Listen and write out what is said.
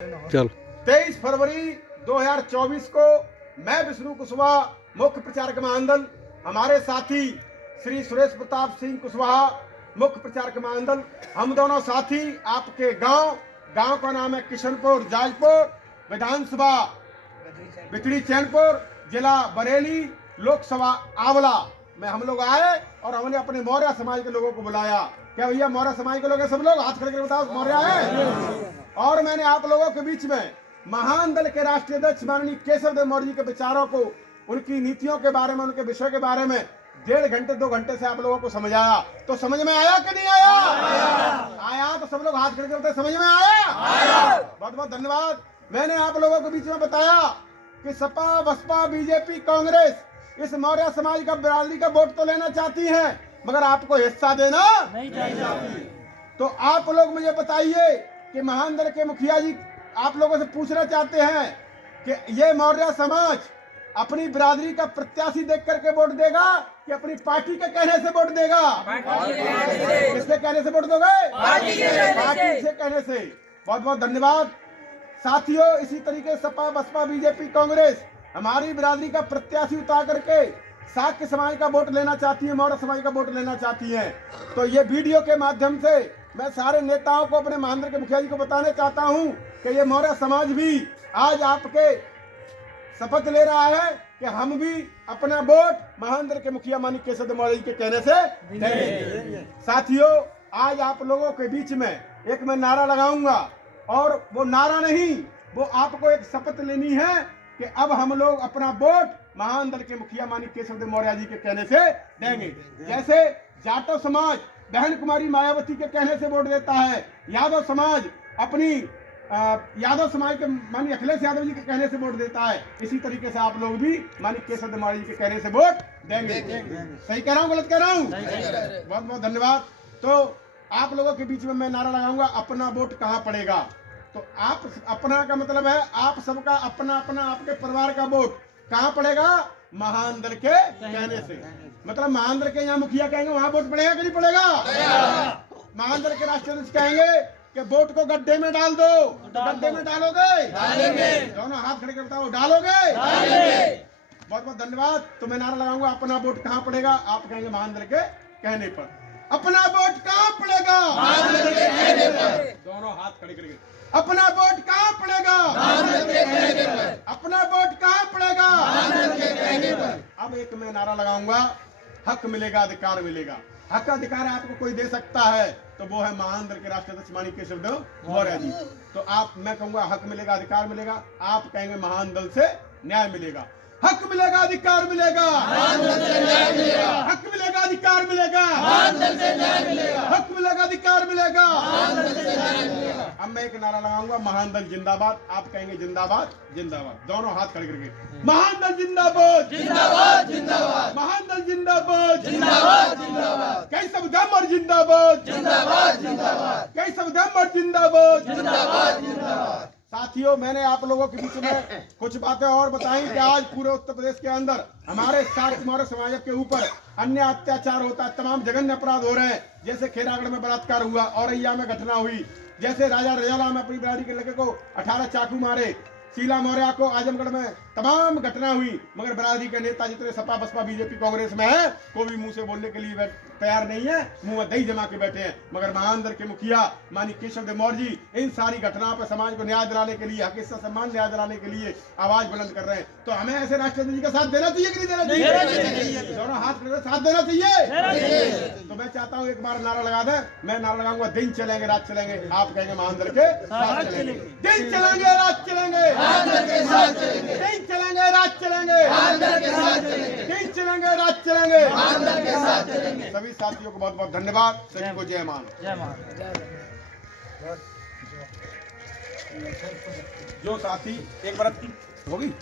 चल 23 फरवरी 2024 को मैं विष्णु कुशवाहा मुख्य प्रचारक महामंडल, हमारे साथी श्री सुरेश प्रताप सिंह कुशवाहा मुख्य प्रचारक महामंडल, हम दोनों साथी आपके गांव का नाम है किशनपुर जाजपुर, विधानसभा बितड़ी चैनपुर, जिला बरेली, लोकसभा आंवला में हम लोग आए और हमने अपने मौर्य समाज के लोगों को बुलाया। क्या भैया मौर्य समाज के लोग हैं? सब लोग हाथ खड़े करके बताओ मौर्य है। और मैंने आप लोगों के बीच में महान दल के राष्ट्रीय अध्यक्ष माननीय केशव देव मौर्य जी के विचारों को, उनकी नीतियों के बारे में, उनके विषय के बारे में 1.5 घंटे 2 घंटे से आप लोगों को समझाया। तो समझ में आया कि नहीं आया? आया तो सब लोग हाथ खड़े करके समझ में आया। बहुत बहुत धन्यवाद। मैंने आप लोगों के बीच में बताया कि सपा बसपा बीजेपी कांग्रेस इस मौर्य समाज का बिरादरी का वोट तो लेना चाहती है, मगर आपको हिस्सा देना नहीं चाहती। तो आप लोग मुझे बताइए कि महान दल के मुखिया जी आप लोगों से पूछना चाहते हैं कि ये मौर्य समाज अपनी बिरादरी का प्रत्याशी देख करके वोट देगा कि अपनी पार्टी के कहने से वोट देगा? किसके कहने से वोट दोगे? पार्टी से कहने से। बहुत बहुत धन्यवाद साथियों। इसी तरीके सपा बसपा बीजेपी कांग्रेस हमारी बिरादरी का प्रत्याशी उतार करके साक्य समाज का वोट लेना चाहती है, मौर्य समाज का वोट लेना चाहती है। तो ये वीडियो के माध्यम से मैं सारे नेताओं को, अपने महानदल के मुखिया जी को बताना चाहता हूं कि ये मौर्य समाज भी आज आपके शपथ ले रहा है कि हम भी अपना वोट महानदल के मुखिया माननीय केशव देव मौर्य जी के कहने से देंगे। साथियों, आज आप लोगों के बीच में एक मैं नारा लगाऊंगा, और वो नारा नहीं, वो आपको एक शपथ लेनी है कि अब हम लोग अपना वोट महान दल के मुखिया माननीय केशव देव मौर्य जी के कहने से देंगे। जैसे जाटव समाज बहन कुमारी मायावती के कहने से वोट देता है, यादव समाज अपनी यादव समाज के माननीय अखिलेश यादव जी के कहने से वोट देता है, इसी तरीके से आप लोग भी माननीय केशव देव मौर्य जी के कहने से वोट देंगे। सही कह रहा हूँ, गलत कह रहा हूँ? बहुत बहुत धन्यवाद। तो आप लोगों के बीच में मैं नारा लगाऊंगा, अपना वोट कहाँ पड़ेगा। तो आप अपना का मतलब है आप सबका अपना अपना, आपके परिवार का वोट कहाँ पड़ेगा? महान दल के कहने से। मतलब महान दल के यहाँ मुखिया कहेंगे वहां वोट पड़ेगा कि नहीं पड़ेगा? महान दल के राष्ट्रीय अध्यक्ष कहेंगे कि वोट को गड्ढे में डाल दो, तो गड्ढे में डालोगे? दोनों हाथ खड़े कर बताओ, डालोगे? बहुत बहुत धन्यवाद। तो मैं नारा लगाऊंगा, अपना वोट कहाँ पड़ेगा? आप कहेंगे महान दल के कहने पर। अपना वोट कहाँ पड़ेगा? दोनों हाथ खड़े करके। अपना वोट कहाँ पड़ेगा? अपना वोट कहाँ पड़ेगा? अब एक मैं नारा लगाऊंगा, हक मिलेगा अधिकार मिलेगा। हक अधिकार आपको कोई दे सकता है तो वो है महान दल के राष्ट्रीय अध्यक्ष माननीय केशव देव मौर्य जी। तो आप, मैं कहूंगा हक मिलेगा अधिकार मिलेगा, आप कहेंगे महान दल से न्याय मिलेगा। हक मिलेगा अधिकार मिलेगा, हक मिलेगा अधिकार मिलेगा, हक मिलेगा अधिकार मिलेगा। अब मैं एक नारा लगाऊंगा, महान दल जिंदाबाद। आप कहेंगे जिंदाबाद जिंदाबाद। दोनों हाथ खड़े करके, महान दल जिंदाबाद जिंदाबाद जिंदाबाद, महान दल जिंदाबाद जिंदाबाद जिंदाबाद, केशव देव मौर्य जिंदाबाद जिंदाबाद जिंदाबाद, केशव देव मौर्य जिंदाबाद जिंदाबाद जिंदाबाद। साथियों, मैंने आप लोगों के बीच में कुछ बातें और बताई कि आज पूरे उत्तर प्रदेश के अंदर हमारे साथ मौर्य समाज के ऊपर अन्य अत्याचार होता है, तमाम जघन्य अपराध हो रहे हैं। जैसे खेरागढ़ में बलात्कार हुआ, औरैया में घटना हुई, जैसे राजा रजौला में अपनी बिरादरी के लड़के को 18 चाकू मारे, शीला मौर्य को आजमगढ़ में तमाम घटना हुई। मगर बिरादरी के नेता जितने सपा बसपा बीजेपी कांग्रेस में है, कोई भी मुंह से बोलने के लिए तैयार नहीं है, मुंह में दही जमा के बैठे हैं। मगर महान दल के मुखिया माननीय केशव देव मौर्य जी इन सारी घटनाओं पर समाज को न्याय दिलाने के लिए, हक इज्जत सम्मान न्याय दिलाने के लिए आवाज बुलंद कर रहे हैं। तो हमें ऐसे राष्ट्रपति जी का साथ देना चाहिए कि नहीं देना चाहिए? दोनों हाथ खड़े, साथ देना चाहिए। तो मैं चाहता हूँ एक बार नारा लगा दें। मैं नारा लगाऊंगा, दिन चलेंगे रात चलेंगे, आप कहेंगे महान दल के साथ चलेंगे। दिन चलेंगे रात चलेंगे, दिन चलेंगे रात चलेंगे, दिन चलेंगे रात चलेंगे। सभी साथियों को बहुत बहुत धन्यवाद। सभी को जय मान। जो साथी एक बार होगी।